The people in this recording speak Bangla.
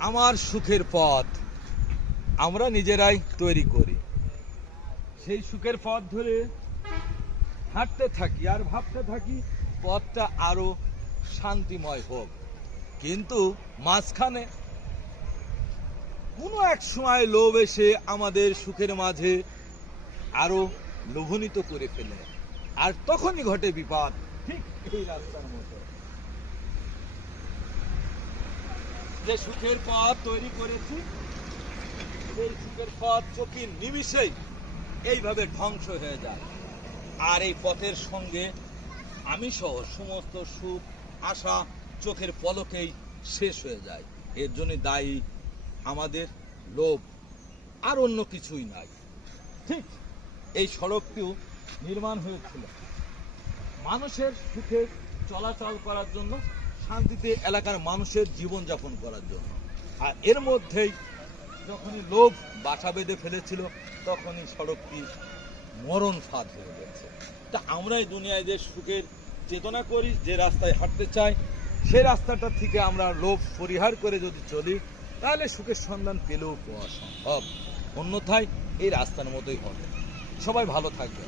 আমার সুখের পথ আমরা নিজেরাই তৈরি করি। সেই সুখের পথ ধরে হাঁটতে থাকি আর ভাবতে থাকি পথটা আরো শান্তিময় হোক, কিন্তু মাঝখানে কোনো এক সময় লোভ এসে আমাদের সুখের মাঝে আরো লোভনীত করে ফেলে, আর তখনই ঘটে বিপদ। ঠিক এই রাস্তার মতো যে সুখের পথ তৈরি করেছি, সেই সুখের পথ চোখের নিমিষেই এইভাবে ধ্বংস হয়ে যায়। আর এই পথের সঙ্গে আমি সহ সমস্ত সুখ আশা চোখের পলকেই শেষ হয়ে যায়। এর জন্য দায়ী আমাদের লোভ, আর অন্য কিছুই নাই। ঠিক এই সড়কটিও নির্মাণ হয়েছিল মানুষের সুখে চলাচল করার জন্য, শান্তিতে এলাকার মানুষের জীবনযাপন করার জন্য। আর এর মধ্যেই যখনই লোভ বাসা বেঁধে ফেলেছিল, তখনই সড়কটি মরণ ফাঁদ হয়ে গেছে। তা আমরাই দুনিয়ায় যে সুখের চেতনা করি, যে রাস্তায় হাঁটতে চাই, সেই রাস্তাটা থেকে আমরা লোভ পরিহার করে যদি চলি, তাহলে সুখের সন্ধান পেলেও পাওয়া সম্ভব। অন্যথায় এই রাস্তার মতোই হবে। সবাই ভালো থাকবে।